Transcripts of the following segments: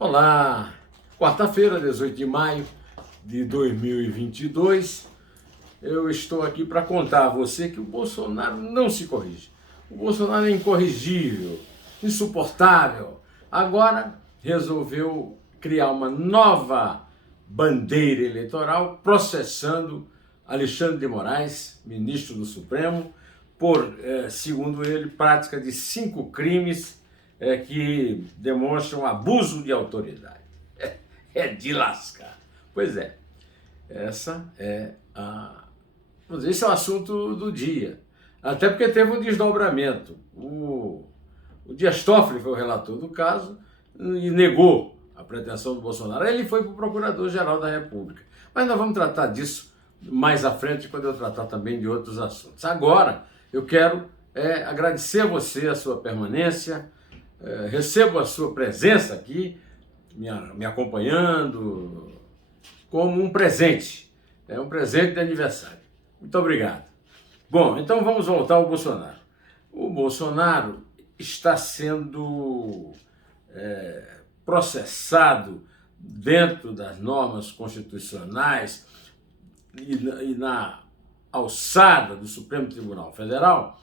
Olá, quarta-feira, 18 de maio de 2022, eu estou aqui para contar a você que o Bolsonaro não se corrige. O Bolsonaro é incorrigível, insuportável. Agora resolveu criar uma nova bandeira eleitoral processando Alexandre de Moraes, ministro do Supremo, por, segundo ele, prática de 5 crimes que demonstram abuso de autoridade. É de lascar. Pois é, esse é o assunto do dia. Até porque teve um desdobramento. O Dias Toffoli foi o relator do caso e negou a pretensão do Bolsonaro. Ele foi para o Procurador-Geral da República. Mas nós vamos tratar disso mais à frente, quando eu tratar também de outros assuntos. Agora, eu quero agradecer a você a sua permanência. Recebo a sua presença aqui, me acompanhando, como um presente. É um presente de aniversário. Muito obrigado. Bom, então vamos voltar ao Bolsonaro. O Bolsonaro está sendo processado dentro das normas constitucionais e na alçada do Supremo Tribunal Federal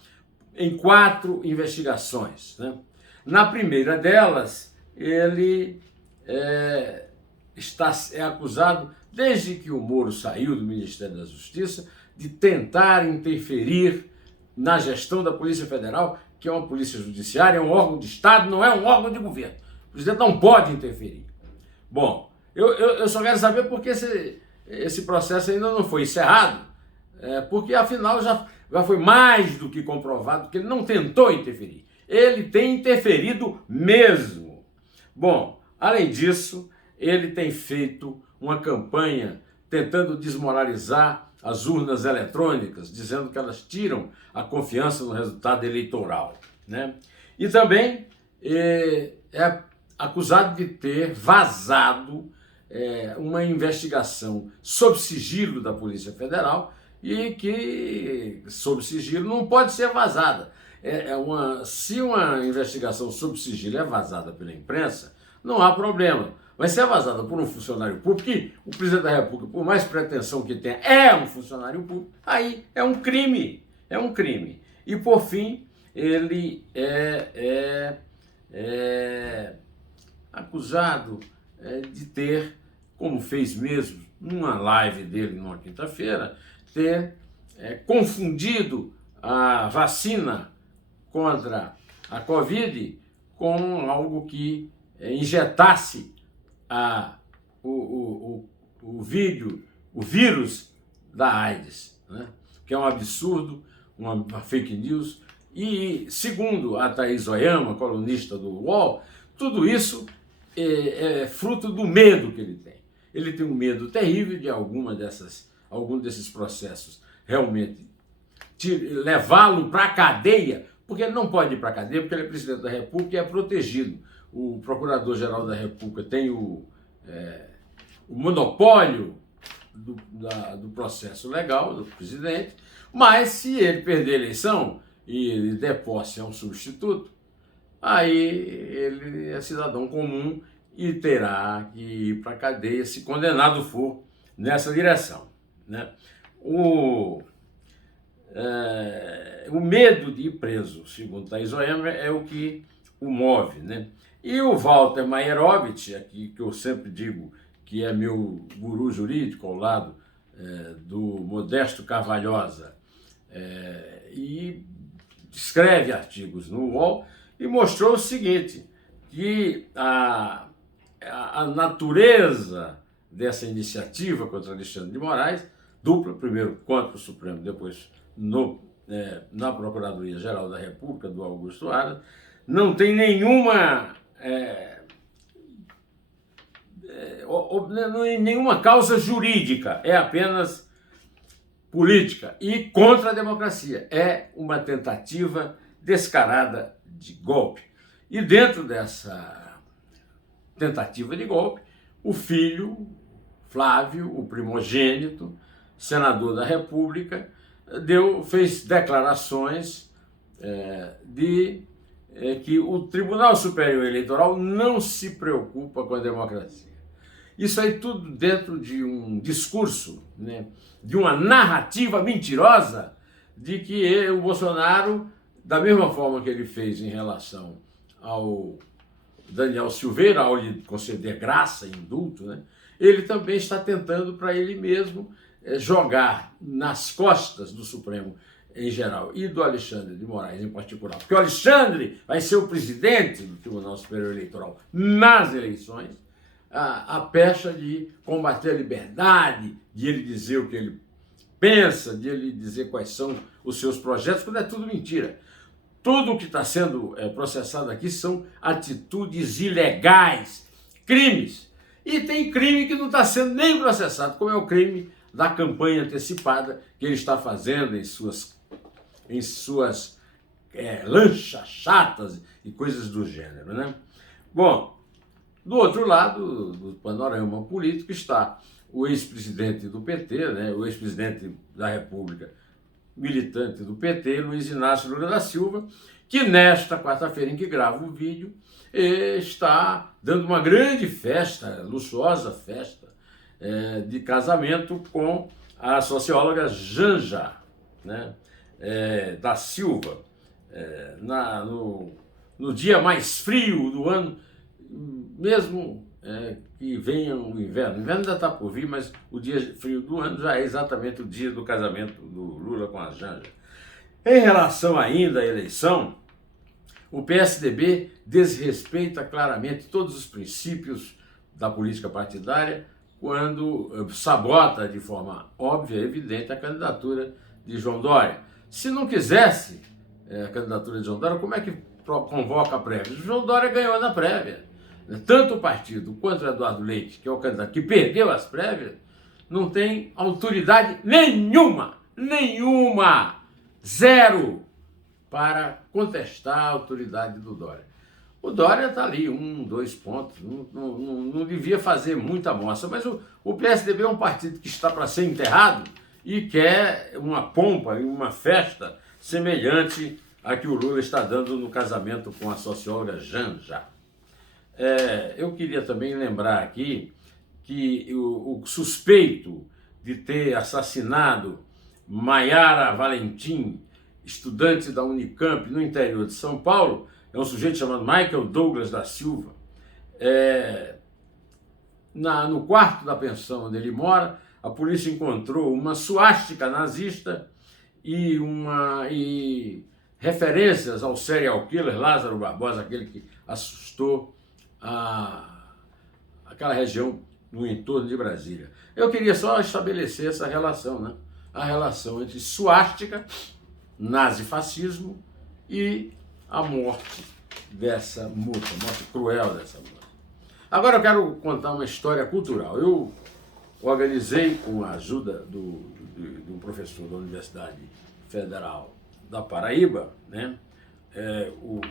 em 4 investigações, né? Na primeira delas, ele é acusado, desde que o Moro saiu do Ministério da Justiça, de tentar interferir na gestão da Polícia Federal, que é uma polícia judiciária, é um órgão de Estado, não é um órgão de governo. O presidente não pode interferir. Bom, eu só quero saber por que esse processo ainda não foi encerrado, porque afinal já foi mais do que comprovado que ele não tentou interferir. Ele tem interferido mesmo. Bom, além disso, ele tem feito uma campanha tentando desmoralizar as urnas eletrônicas, dizendo que elas tiram a confiança no resultado eleitoral, né? E também é acusado de ter vazado uma investigação sob sigilo da Polícia Federal e que, sob sigilo, não pode ser vazada. Se uma investigação sob sigilo é vazada pela imprensa, não há problema. Mas se é vazada por um funcionário público, que o presidente da República, por mais pretensão que tenha, é um funcionário público, aí é um crime. É um crime. E, por fim, ele é acusado de ter, como fez mesmo numa live dele numa quinta-feira, ter confundido a vacina contra a Covid com algo que injetasse o vírus da AIDS, né? Que é um absurdo, uma fake news. E, segundo a Thaís Oyama, colunista do UOL, tudo isso é fruto do medo que ele tem. Ele tem um medo terrível de algum desses processos realmente levá-lo para a cadeia, porque ele não pode ir para a cadeia, porque ele é presidente da República e é protegido. O Procurador-Geral da República tem o monopólio do processo legal do presidente, mas se ele perder a eleição e ele der posse a um substituto, aí ele é cidadão comum e terá que ir para a cadeia se condenado for nessa direção, né? O medo de ir preso, segundo Thaís Oyama, é o que o move, né? E o Walter Maierovitch, aqui, que eu sempre digo que é meu guru jurídico ao lado do Modesto Carvalhosa, e escreve artigos no UOL e mostrou o seguinte, que a natureza dessa iniciativa contra Alexandre de Moraes, dupla, primeiro contra o Supremo, depois na Procuradoria-Geral da República, do Augusto Aras, não tem nenhuma causa jurídica, é apenas política e contra a democracia. É uma tentativa descarada de golpe. E dentro dessa tentativa de golpe, o filho, Flávio, o primogênito, senador da República, fez declarações de é que o Tribunal Superior Eleitoral não se preocupa com a democracia. Isso aí tudo dentro de um discurso, né, de uma narrativa mentirosa de que o Bolsonaro, da mesma forma que ele fez em relação ao Daniel Silveira, ao lhe conceder graça e indulto, né, ele também está tentando para ele mesmo jogar nas costas do Supremo em geral e do Alexandre de Moraes em particular, porque o Alexandre vai ser o presidente do Tribunal Superior Eleitoral nas eleições, a pecha de combater a liberdade, de ele dizer o que ele pensa, de ele dizer quais são os seus projetos, quando é tudo mentira. Tudo o que está sendo processado aqui são atitudes ilegais, crimes. E tem crime que não está sendo nem processado, como é o crime da campanha antecipada que ele está fazendo em suas lanchas chatas e coisas do gênero, né? Bom, do outro lado do panorama político está o ex-presidente do PT, né, o ex-presidente da República, militante do PT, Luiz Inácio Lula da Silva, que nesta quarta-feira em que grava o vídeo, está dando uma grande festa, luxuosa festa, de casamento com a socióloga Janja, né, da Silva, no dia mais frio do ano, mesmo que venha o inverno ainda está por vir, mas o dia frio do ano já é exatamente o dia do casamento do Lula com a Janja. Em relação ainda à eleição, o PSDB desrespeita claramente todos os princípios da política partidária quando sabota de forma óbvia e evidente a candidatura de João Dória. Se não quisesse a candidatura de João Dória, como é que convoca a prévia? João Dória ganhou na prévia. Tanto o partido quanto o Eduardo Leite, que é o candidato que perdeu as prévias, não tem autoridade nenhuma, zero, para contestar a autoridade do Dória. O Dória está ali, 2 pontos, não devia fazer muita moça, mas o PSDB é um partido que está para ser enterrado e quer uma pompa e uma festa semelhante à que o Lula está dando no casamento com a socióloga Janja. Eu queria também lembrar aqui que o suspeito de ter assassinado Maiara Valentim, estudante da Unicamp no interior de São Paulo, é um sujeito chamado Michael Douglas da Silva. No quarto da pensão onde ele mora, a polícia encontrou uma suástica nazista e referências ao serial killer Lázaro Barbosa, aquele que assustou aquela região no entorno de Brasília. Eu queria só estabelecer essa relação, né? A relação entre suástica, nazifascismo e a morte dessa moça, a morte cruel dessa moça. Agora eu quero contar uma história cultural. Eu organizei, com a ajuda de um professor da Universidade Federal da Paraíba, né? O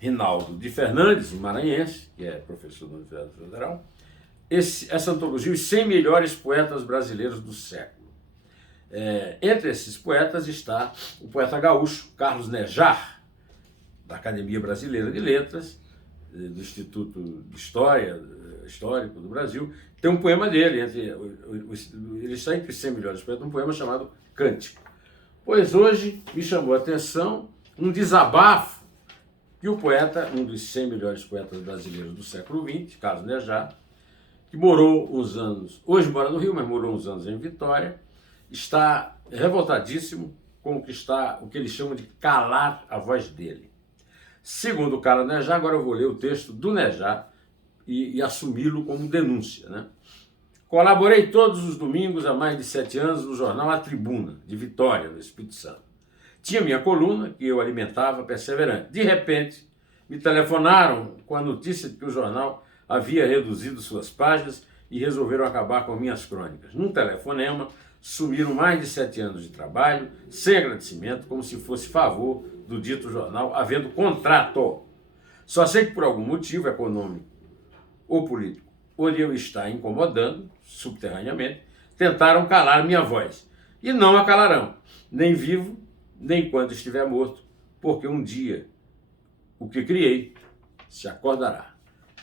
Rinaldo de Fernandes, um maranhense, que é professor da Universidade Federal, essa antologia, os 100 melhores poetas brasileiros do século. Entre esses poetas está o poeta gaúcho Carlos Nejar, da Academia Brasileira de Letras, do Instituto de Histórico do Brasil. Tem um poema dele, ele está entre os 100 melhores poetas, um poema chamado Cântico. Pois hoje me chamou a atenção um desabafo que o poeta, um dos 100 melhores poetas brasileiros do século XX, Carlos Nejar, que morou uns anos, hoje mora no Rio, mas morou uns anos em Vitória, está revoltadíssimo com o que ele chama de calar a voz dele. Segundo o Carlos Nejar, agora eu vou ler o texto do Nejar e assumi-lo como denúncia, né? Colaborei todos os domingos há mais de 7 anos no jornal A Tribuna, de Vitória, no Espírito Santo. Tinha minha coluna, que eu alimentava perseverante. De repente, me telefonaram com a notícia de que o jornal havia reduzido suas páginas e resolveram acabar com minhas crônicas. Num telefonema, sumiram mais de 7 anos de trabalho, sem agradecimento, como se fosse favor do dito jornal, havendo contrato. Só sei que por algum motivo econômico ou político, onde eu está incomodando, subterraneamente, tentaram calar minha voz. E não a calarão, nem vivo, nem quando estiver morto, porque um dia o que criei se acordará.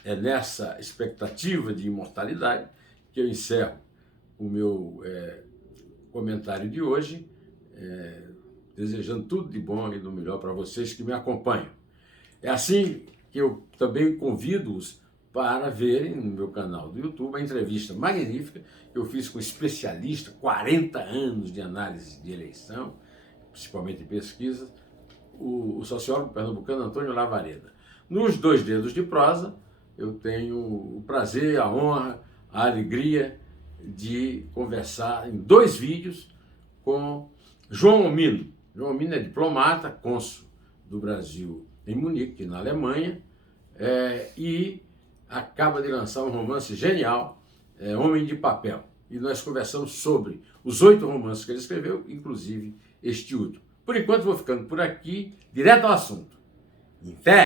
É nessa expectativa de imortalidade que eu encerro o meu comentário de hoje, desejando tudo de bom e do melhor para vocês que me acompanham. É assim que eu também convido-os para verem no meu canal do YouTube a entrevista magnífica que eu fiz com um especialista, 40 anos de análise de eleição, principalmente em pesquisas, o sociólogo pernambucano Antônio Lavareda. Nos 2 Dedos de Prosa, eu tenho o prazer, a honra, a alegria de conversar em 2 vídeos com João Omino. João Omino é diplomata, cônsul do Brasil em Munique, na Alemanha, e acaba de lançar um romance genial, Homem de Papel. E nós conversamos sobre os 8 romances que ele escreveu, inclusive este último. Por enquanto vou ficando por aqui, direto ao assunto. Em fé!